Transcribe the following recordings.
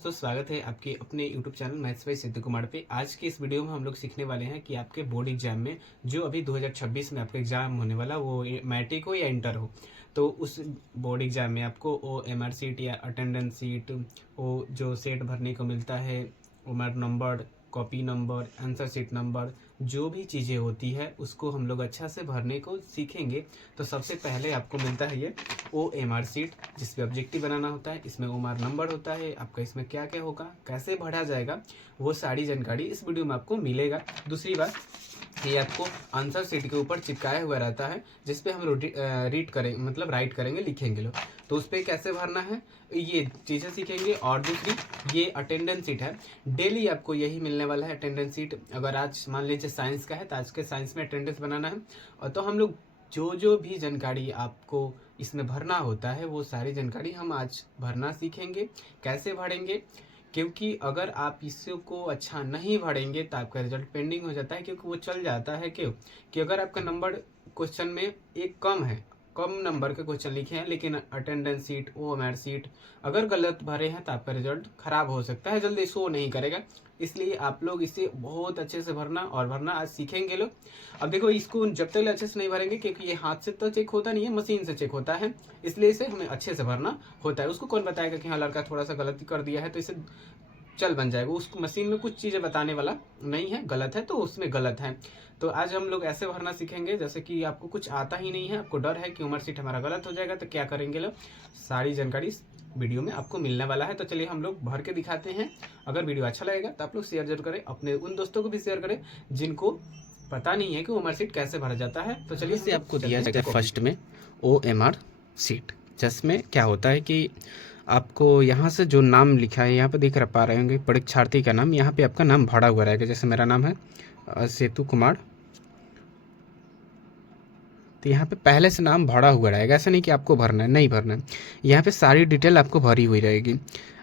दोस्तों, स्वागत है आपके अपने YouTube channel maths by Sidhu Kumar पे। आज के इस वीडियो में हम लोग सीखने वाले हैं कि आपके बोर्ड एग्जाम में जो अभी 2026 में आपका एग्जाम होने वाला वो मैट्रिक हो या इंटर हो, तो उस बोर्ड एग्जाम में आपको ओ MR सीट या अटेंडेंस सीट, वो जो सेट भरने को मिलता है, उमर number, copy number, answer sheet number, जो भी चीज़ें होती है उसको हम लोग अच्छा से भरने को सीखेंगे। तो सबसे पहले आपको मिलता है ये OMR सीट, जिस पे ऑब्जेक्टिव बनाना होता है। इसमें उमर नंबर होता है आपका, इसमें क्या क्या होगा, कैसे भरा जाएगा, वो सारी जानकारी इस वीडियो में आपको मिलेगा। दूसरी बात, ये आपको आंसर शीट के ऊपर चिपकाया हुआ रहता है, जिस पे हम लोग रीड करेंगे, मतलब राइट करेंगे, लिखेंगे लोग, तो उस पर कैसे भरना है ये चीज़ें सीखेंगे। और दूसरी ये अटेंडेंस सीट है, डेली आपको यही मिलने वाला है अटेंडेंस सीट। अगर आज मान लीजिए साइंस का है तो आज के साइंस में अटेंडेंस बनाना है, और तो हम लोग जो भी जानकारी आपको इसमें भरना होता है वो सारी जानकारी हम आज भरना सीखेंगे। कैसे भरेंगे, क्योंकि अगर आप इसको अच्छा नहीं भरेंगे तो आपका रिजल्ट पेंडिंग हो जाता है, क्योंकि वो चल जाता है। क्यों कि अगर आपका नंबर क्वेश्चन में एक कम है, कम नंबर के क्वेश्चन लिखे हैं, लेकिन अटेंडेंस सीट, OMR सीट अगर गलत भरे हैं तो आपका रिजल्ट खराब हो सकता है, जल्दी शो नहीं करेगा। इसलिए आप लोग इसे बहुत अच्छे से भरना, और भरना आज सीखेंगे लोग। अब देखो, इसको जब तक अच्छे से नहीं भरेंगे, क्योंकि ये हाथ से तो चेक होता नहीं है, मशीन से चेक होता है, इसलिए इसे हमें अच्छे से भरना होता है। उसको कौन बताएगा कि हाँ लड़का थोड़ा सा गलती कर दिया है तो इसे चल बन जाएगा। उसको मशीन में कुछ चीज़ें बताने वाला नहीं है, गलत है तो उसमें गलत है। तो आज हम लोग ऐसे भरना सीखेंगे जैसे कि आपको कुछ आता ही नहीं है, आपको डर है कि उमर सीट हमारा गलत हो जाएगा, तो क्या करेंगे लोग, सारी जानकारी इस वीडियो में आपको मिलने वाला है। तो चलिए हम लोग भर के दिखाते हैं। अगर वीडियो अच्छा लगेगा तो आप लोग शेयर जरूर करें, अपने उन दोस्तों को भी शेयर करें जिनको पता नहीं है कि उमर सीट कैसे भरा जाता है। तो चलिए, से आपको दिया जाएगा फर्स्ट में OMR सीट, जिसमें क्या होता है कि आपको यहाँ से जो नाम लिखा है, यहाँ पे देख पा रहे होंगे परीक्षार्थी का नाम, यहाँ पे आपका नाम भरा हुआ रहेगा। जैसे मेरा नाम है सेतु कुमार, तो यहाँ पे पहले से नाम भरा हुआ रहेगा। ऐसा नहीं कि आपको भरना है, नहीं भरना है। यहाँ पे सारी डिटेल आपको भरी हुई रहेगी।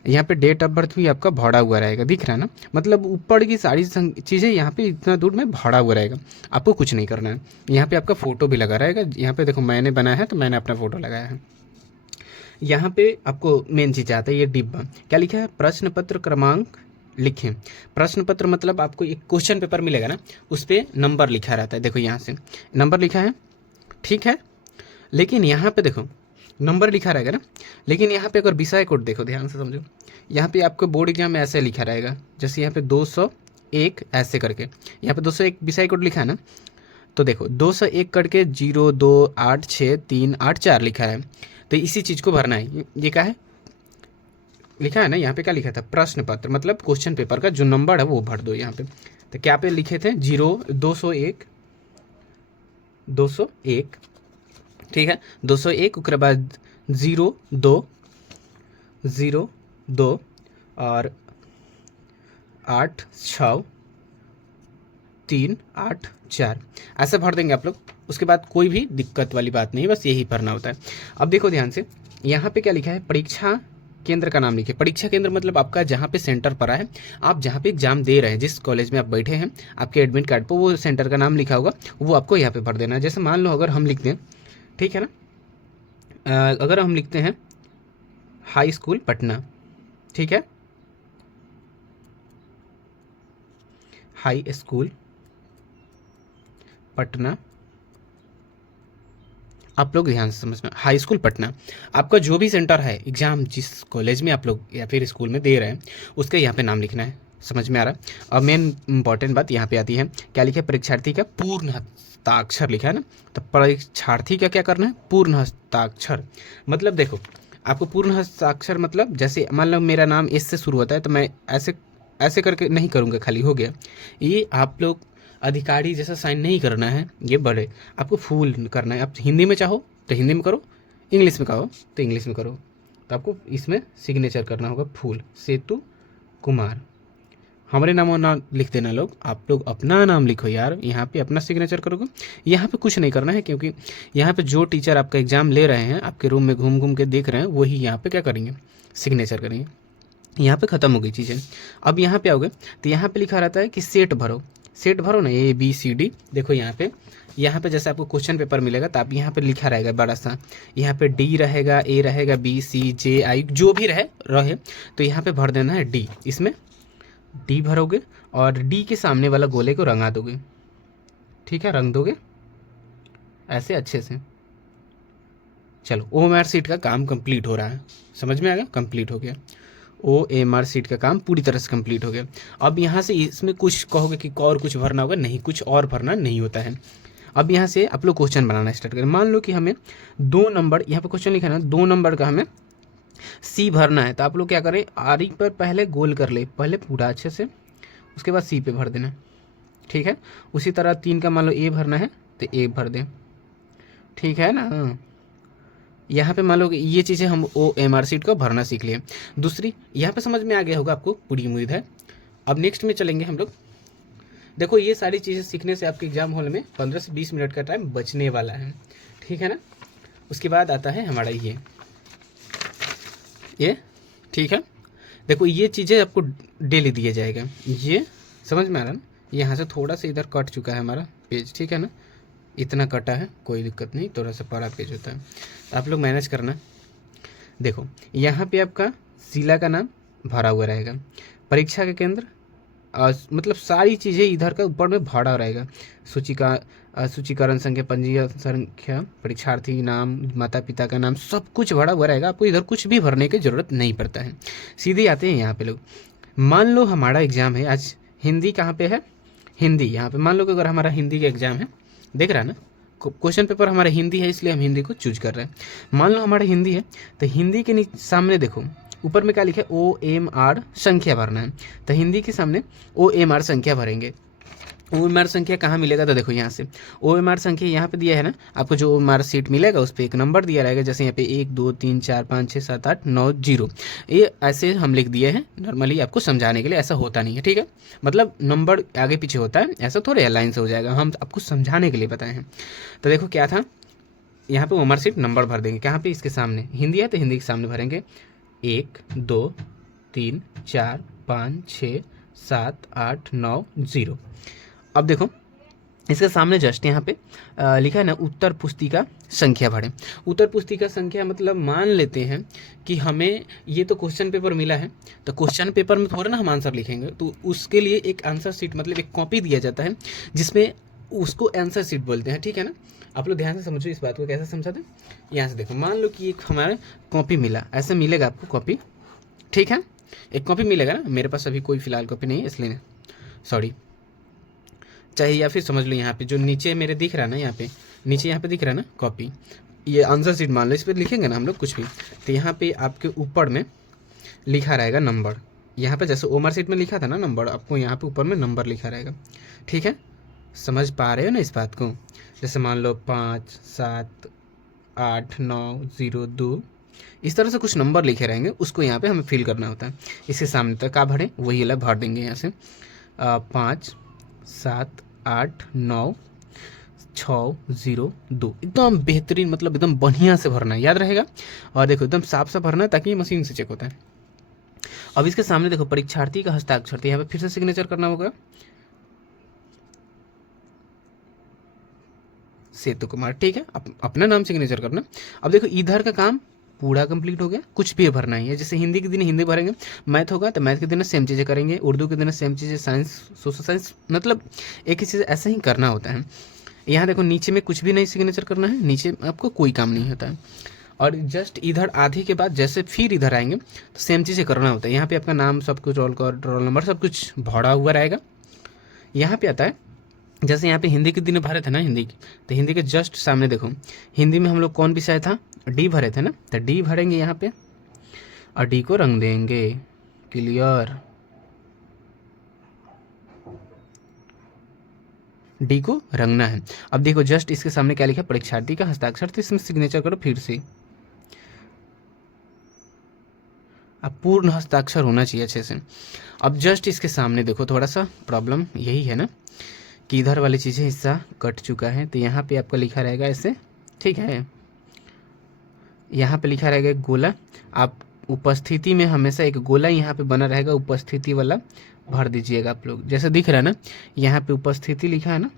यहाँ पे डेट ऑफ बर्थ भी आपका भरा हुआ रहेगा, दिख रहा है ना, मतलब ऊपर की सारी चीज़ें यहाँ पे इतना दूर में भरा हुआ रहेगा। आपको कुछ नहीं करना है। यहाँ पे आपका फ़ोटो भी लगा रहेगा। यहाँ पे देखो मैंने बनाया है तो मैंने अपना फ़ोटो लगाया है। यहाँ पे आपको मेन चीज़ आता है, ये डिब्बा क्या लिखा है, प्रश्न पत्र क्रमांक लिखें। प्रश्न पत्र मतलब आपको एक क्वेश्चन पेपर मिलेगा ना, उस पर नंबर लिखा रहता है। देखो यहाँ से नंबर लिखा है, ठीक है, लेकिन यहाँ पे देखो नंबर लिखा रहेगा ना, लेकिन यहाँ पे अगर विषय कोड देखो, ध्यान से समझो। यहाँ पे आपको बोर्ड एग्जाम में ऐसे लिखा रहेगा, जैसे यहाँ पे 201 ऐसे करके, यहाँ पे 201 विषय कोड लिखा है ना, तो देखो 201 करके 0286384 लिखा है। तो इसी चीज़ को भरना है। ये क्या है, लिखा है ना, यहाँ पे क्या लिखा था, प्रश्न पत्र मतलब क्वेश्चन पेपर का जो नंबर है वो भर दो यहाँ पे। तो क्या पे लिखे थे, 201, ठीक है, 201 उसके बाद 0202 और 8638 ऐसे भर देंगे आप लोग। उसके बाद कोई भी दिक्कत वाली बात नहीं, बस यही भरना होता है। अब देखो ध्यान से, यहाँ पे क्या लिखा है, परीक्षा केंद्र का नाम लिखिए। परीक्षा केंद्र मतलब आपका जहाँ पे सेंटर पड़ा है, आप जहाँ पे एग्जाम दे रहे हैं, जिस कॉलेज में आप बैठे हैं, आपके एडमिट कार्ड पर वो सेंटर का नाम लिखा होगा, वो आपको यहाँ पे भर देना है। जैसे मान लो अगर हम लिख दें, ठीक है ना, अगर हम लिखते हैं हाई स्कूल पटना, ठीक है, हाई स्कूल पटना, आप लोग ध्यान से समझना, हाई स्कूल पटना आपका जो भी सेंटर है, एग्जाम जिस कॉलेज में आप लोग या फिर स्कूल में दे रहे हैं, उसका यहाँ पे नाम लिखना है। समझ में आ रहा है। अब मेन इंपॉर्टेंट बात यहाँ पे आती है, क्या लिखा है, परीक्षार्थी का पूर्ण हस्ताक्षर लिखा है ना, तो परीक्षार्थी का क्या करना है, पूर्ण हस्ताक्षर। मतलब देखो, आपको पूर्ण हस्ताक्षर मतलब जैसे मान लो मेरा नाम एस से शुरू होता है, तो मैं ऐसे ऐसे करके नहीं करूँगा, खाली हो गया। ये आप लोग अधिकारी जैसा साइन नहीं करना है, ये बड़े आपको फुल करना है। आप हिंदी में चाहो तो हिंदी में करो, इंग्लिश में कहो तो इंग्लिश में करो। तो आपको इसमें सिग्नेचर करना होगा फुल, सेतु कुमार। हमारे नाम और नाम लिख देना लोग, आप लोग अपना नाम लिखो यार, यहाँ पे अपना सिग्नेचर करोगे। यहाँ पे कुछ नहीं करना है, क्योंकि यहाँ पे जो टीचर आपका एग्जाम ले रहे हैं, आपके रूम में घूम घूम के देख रहे हैं, वही यहाँ पे क्या करेंगे, सिग्नेचर करेंगे। यहाँ पे ख़त्म हो गई चीज़ें। अब यहाँ पे आओगे तो यहाँ पे लिखा रहता है कि सेट भरो। सेट भरो ना, ABCD, देखो यहाँ पे यहाँ पे जैसे आपको क्वेश्चन पेपर मिलेगा तो आप यहाँ पे लिखा रहेगा बड़ा सा, यहाँ पे डी रहेगा, ए रहेगा, बी सी जे आई जो भी रहे तो यहाँ पे भर देना है डी। इसमें डी भरोगे और डी के सामने वाला गोले को रंगा दोगे, ठीक है, रंग दोगे ऐसे अच्छे से। चलो OMR शीट का काम कंप्लीट हो रहा है, समझ में आ गया, कंप्लीट हो गया। OMR शीट का काम पूरी तरह से कंप्लीट हो गया। अब यहाँ से इसमें कुछ कहोगे कि और कुछ भरना होगा, नहीं, कुछ और भरना नहीं होता है। अब यहाँ से आप लोग क्वेश्चन बनाना स्टार्ट करें। मान लो कि हमें 2 नंबर, यहाँ पे क्वेश्चन लिखा है ना, 2 नंबर का हमें सी भरना है, तो आप लोग क्या करें, आरी पर पहले गोल कर ले, पहले पूरा अच्छे से, उसके बाद सी पे भर देना, ठीक है। उसी तरह 3 का मान लो ए भरना है तो ए भर दें, ठीक है ना। यहाँ पे मान लो कि ये चीज़ें हम OMR शीट को भरना सीख लिए। दूसरी यहाँ पे समझ में आ गया होगा आपको, पूरी उम्मीद है। अब नेक्स्ट में चलेंगे हम लोग। देखो ये सारी चीज़ें सीखने से आपके एग्जाम हॉल में 15 से 20 मिनट का टाइम बचने वाला है, ठीक है ना। उसके बाद आता है हमारा ये, ठीक है। देखो ये चीज़ें आपको डेली दिया जाएगा, ये समझ में आ रहा है ना। यहाँ से थोड़ा सा इधर कट चुका है हमारा पेज, ठीक है ना, इतना कटा है, कोई दिक्कत नहीं, थोड़ा सा बड़ा पेज होता है, आप लोग मैनेज करना। देखो यहाँ पे आपका जिला का नाम भरा हुआ रहेगा, परीक्षा के केंद्र, मतलब सारी चीज़ें इधर का ऊपर में भरा रहेगा। सूचीकरण संख्या, पंजीकरण संख्या, परीक्षार्थी नाम, माता पिता का नाम, सब कुछ भरा हुआ रहेगा। आपको इधर कुछ भी भरने की ज़रूरत नहीं पड़ता है। सीधे आते हैं यहाँ पे लोग। मान लो हमारा एग्ज़ाम है आज, हिंदी कहाँ पे है, हिंदी यहाँ पे। मान लो कि अगर हमारा हिंदी का एग्ज़ाम है, देख रहा है ना, क्वेश्चन पेपर हमारा हिंदी है, इसलिए हम हिंदी को चूज कर रहे हैं। मान लो हमारा हिंदी है, तो हिंदी के सामने देखो ऊपर में क्या लिखा है, OMR संख्या भरना है, तो हिंदी के सामने OMR संख्या भरेंगे। OMR संख्या कहाँ मिलेगा, तो देखो यहाँ से OMR संख्या यहाँ पे दिया है ना, आपको जो OMR शीट मिलेगा उस पर एक नंबर दिया रहेगा, जैसे यहाँ पे 1 2 3 4 5 6 7 8 9 0, ये ऐसे हम लिख दिए हैं। नॉर्मली आपको समझाने के लिए, ऐसा होता नहीं है, ठीक है, मतलब नंबर आगे पीछे होता है, ऐसा थोड़े लाइन से हो जाएगा, हम आपको समझाने के लिए बताए हैं। तो देखो क्या था, यहाँ पे OMR शीट नंबर भर देंगे, कहाँ पे, इसके सामने। हिंदी है तो हिंदी के सामने भरेंगे, 1 2 3 4 5 6 7 8 9 0। अब देखो इसके सामने जस्ट यहाँ पे लिखा है ना, उत्तर पुस्तिका संख्या भरें। उत्तर पुस्तिका संख्या मतलब मान लेते हैं कि हमें ये तो क्वेश्चन पेपर मिला है, तो क्वेश्चन पेपर में थोड़ा ना हम आंसर लिखेंगे, तो उसके लिए एक आंसर शीट, मतलब एक कॉपी दिया जाता है, जिसमें उसको आंसर शीट बोलते हैं, ठीक है ना। आप लोग ध्यान से समझो इस बात को, कैसे समझाते हैं। यहाँ से देखो, मान लो कि एक हमारा कॉपी मिला, ऐसे मिलेगा आपको कॉपी, ठीक है, एक कॉपी मिलेगा ना। मेरे पास अभी कोई फिलहाल कॉपी नहीं है, इसलिए सॉरी चाहिए, या फिर समझ लो यहाँ पे जो नीचे मेरे दिख रहा है ना, यहाँ पे नीचे यहाँ पे दिख रहा है ना कॉपी, ये आंसर शीट मान लो, इस पर लिखेंगे ना हम लोग कुछ भी, तो यहाँ पे आपके ऊपर में लिखा रहेगा नंबर। यहाँ पे जैसे OMR शीट में लिखा था ना नंबर, आपको यहाँ पे ऊपर में नंबर लिखा रहेगा, ठीक है। समझ पा रहे हो ना इस बात को। जैसे मान लो 5 7 8 9 0 2, इस तरह से कुछ नंबर लिखे रहेंगे, उसको यहाँ पे हमें फिल करना होता है। इसके सामने तक का भरें, वही अलग भर देंगे यहाँ से, 5 7 8 9 6 0 2, एकदम बेहतरीन, मतलब एकदम बढ़िया से भरना है, याद रहेगा। और देखो एकदम साफ साफ भरना है, ताकि ये मशीन से चेक होता है। अब इसके सामने देखो परीक्षार्थी का हस्ताक्षर, यहाँ पे फिर से सिग्नेचर करना होगा, सेतु कुमार, ठीक है, अपना नाम सिग्नेचर करना। अब देखो इधर का काम पूरा कंप्लीट हो गया, कुछ भी भरना ही है। जैसे हिंदी के दिन हिंदी भरेंगे, मैथ होगा तो मैथ के दिन सेम चीज़ें करेंगे, उर्दू के दिन सेम चीज़ें, साइंस सोशल साइंस, मतलब एक ही चीज़ ऐसे ही करना होता है। यहाँ देखो नीचे में कुछ भी नहीं सिग्नेचर करना है, नीचे आपको कोई काम नहीं होता है। और जस्ट इधर आधे के बाद जैसे फिर इधर आएंगे तो सेम चीज़ें करना होता है। यहाँ पे आपका नाम, सब कुछ, रोल नंबर, सब कुछ भरा हुआ रहेगा। यहाँ पे आता है, जैसे यहाँ पे हिंदी के दिन भरे थे ना, हिंदी की, तो हिंदी के जस्ट सामने देखो, हिंदी में हम लोग कौन विषय था, डी भरे थे ना, तो डी भरेंगे यहाँ पे और डी को रंग देंगे, क्लियर, डी को रंगना है। अब देखो जस्ट इसके सामने क्या लिखा है, परीक्षार्थी का हस्ताक्षर, तो इसमें सिग्नेचर करो फिर से। अब पूर्ण हस्ताक्षर होना चाहिए अच्छे से। अब जस्ट इसके सामने देखो, थोड़ा सा प्रॉब्लम यही है ना कि इधर वाली चीज़ें हिस्सा कट चुका है, तो यहाँ पे आपका लिखा रहेगा ऐसे, ठीक है। यहाँ पे लिखा रहेगा एक गोला, आप उपस्थिति में हमेशा एक गोला यहाँ पे बना रहेगा, उपस्थिति वाला भर दीजिएगा आप लोग। जैसे दिख रहा है ना, यहाँ पे उपस्थिति लिखा है ना,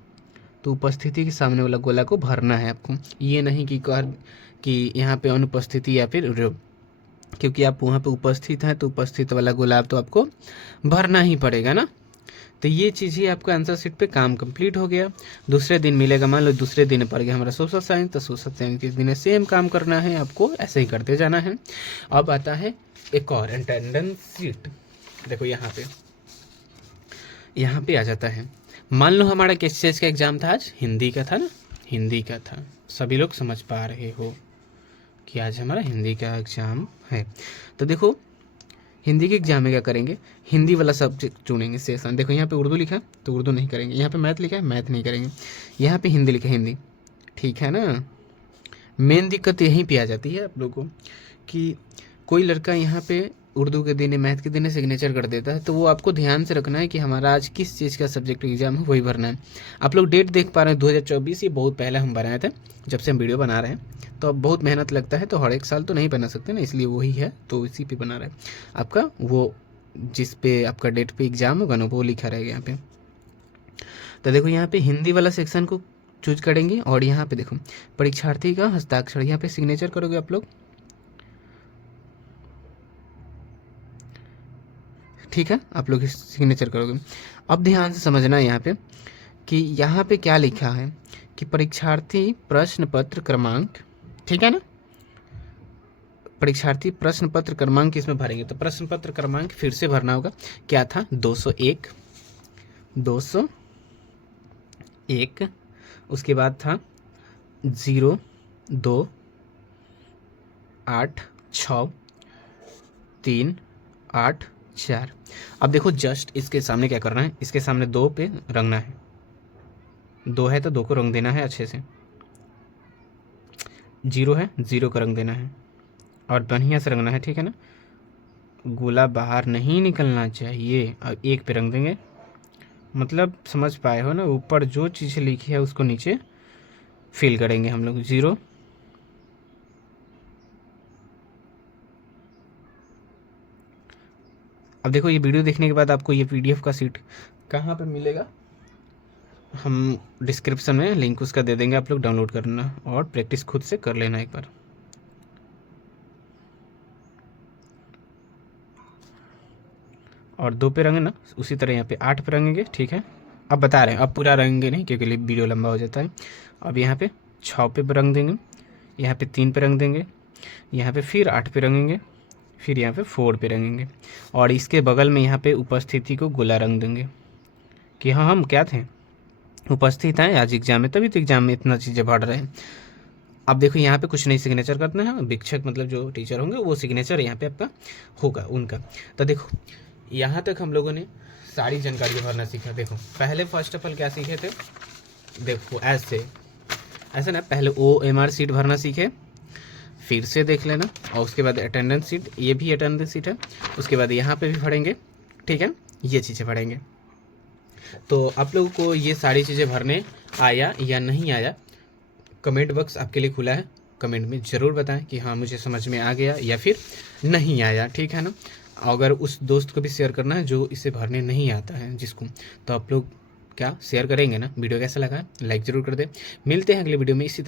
तो उपस्थिति के सामने वाला गोला को भरना है आपको। ये नहीं कि यहाँ पे अनुपस्थिति या फिर क्योंकि आप वहाँ पे उपस्थित हैं तो उपस्थित वाला गोला तो आपको भरना ही पड़ेगा ना। तो ये चीज़ ही आपका आंसर शीट पे काम कंप्लीट हो गया। दूसरे दिन मिलेगा, मान लो दूसरे दिन पड़ गया हमारा सोशल साइंस, तो सोशल साइंस के दिन सेम काम करना है आपको, ऐसे ही करते जाना है। अब आता है एक और अटेंडेंस शीट। देखो यहाँ पे आ जाता है, मान लो हमारा किस चीज़ का एग्जाम था आज, हिंदी का था ना, हिंदी का था। सभी लोग समझ पा रहे हो कि आज हमारा हिंदी का एग्ज़ाम है। तो देखो हिंदी के एग्जाम में क्या करेंगे, हिंदी वाला सब्जेक्ट चुनेंगे सेशन। देखो यहाँ पे उर्दू लिखा है तो उर्दू नहीं करेंगे, यहाँ पे मैथ लिखा है मैथ नहीं करेंगे, यहाँ पे हिंदी लिखा है हिंदी, ठीक है ना। मेन दिक्कत यहीं पे आ जाती है आप लोगों को कि कोई लड़का यहाँ पे उर्दू के दिन मैथ के दिन सिग्नेचर कर देता है, तो वो आपको ध्यान से रखना है कि हमारा आज किस चीज़ का सब्जेक्ट एग्जाम है वही भरना है। आप लोग डेट देख पा रहे हैं 2024, ये बहुत पहले हम बनाए थे, जब से हम वीडियो बना रहे हैं तो अब बहुत मेहनत लगता है, तो हर एक साल तो नहीं बना सकते ना, इसलिए वही है तो इसी पे बना रहा है आपका। वो जिस पे आपका डेट पे एग्जाम होगा ना वो लिखा रहेगा यहाँ पे। तो देखो यहाँ पे हिंदी वाला सेक्शन को चूज करेंगे और यहाँ पे देखो परीक्षार्थी का हस्ताक्षर, यहाँ पे सिग्नेचर करोगे आप लोग, ठीक है, आप लोग सिग्नेचर करोगे। अब ध्यान से समझना यहाँ पे कि यहाँ पे क्या लिखा है कि परीक्षार्थी प्रश्न पत्र क्रमांक, ठीक है ना, परीक्षार्थी प्रश्न पत्र क्रमांक इसमें भरेंगे। तो प्रश्न पत्र क्रमांक फिर से भरना होगा, क्या था 201, 201, उसके बाद था 0, 2, 8, 6, 3, 8, 4। अब देखो जस्ट इसके सामने क्या करना है, इसके सामने 2 पे रंगना है, 2 है तो 2 को रंग देना है अच्छे से, 0 है 0 का रंग देना है और बढ़िया से रंगना है, ठीक है ना, गोला बाहर नहीं निकलना चाहिए। अब 1 पे रंग देंगे, मतलब समझ पाए हो ना, ऊपर जो चीज़ लिखी है उसको नीचे फिल करेंगे हम लोग। 0, अब देखो ये वीडियो देखने के बाद आपको ये PDF का सीट कहाँ पे मिलेगा, हम डिस्क्रिप्शन में लिंक उसका दे देंगे, आप लोग डाउनलोड करना और प्रैक्टिस खुद से कर लेना एक बार। और 2 पे रंगे ना, उसी तरह यहाँ पे 8 पे रंगेंगे, ठीक है। अब बता रहे हैं, अब पूरा रंगेंगे नहीं क्योंकि वीडियो लंबा हो जाता है। अब यहाँ पे 6 पे रंग देंगे, यहाँ पे 3 पे रंग देंगे, यहाँ पे फिर 8 पे रंगेंगे, फिर यहाँ पे 4 पे रंगेंगे और इसके बगल में यहाँ पे उपस्थिति को गोला रंग देंगे कि हाँ हम क्या थे, उपस्थित हैं आज एग्जाम में, तभी तो एग्जाम में इतना चीज़ें बढ़ रहे हैं। अब देखो यहाँ पे कुछ नहीं सिग्नेचर करना है, शिक्षक मतलब जो टीचर होंगे वो सिग्नेचर यहाँ पे आपका होगा उनका। तो देखो यहाँ तक हम लोगों ने सारी जानकारी भरना सीखा। देखो पहले फर्स्ट ऑफ ऑल क्या सीखे थे, देखो ऐसे ना, पहले OMR सीट भरना सीखे, फिर से देख लेना, और उसके बाद अटेंडेंस सीट, ये भी अटेंडेंस सीट है, उसके बाद यहाँ पे भी पढ़ेंगे, ठीक है, ये चीज़ें पढ़ेंगे। तो आप लोगों को ये सारी चीज़ें भरने आया या नहीं आया, कमेंट बॉक्स आपके लिए खुला है, कमेंट में ज़रूर बताएं कि हाँ मुझे समझ में आ गया या फिर नहीं आया, ठीक है ना। अगर उस दोस्त को भी शेयर करना है जो इसे भरने नहीं आता है जिसको, तो आप लोग क्या शेयर करेंगे ना। वीडियो कैसा लगा लाइक ज़रूर कर दे। मिलते हैं अगले वीडियो में इसी तरह।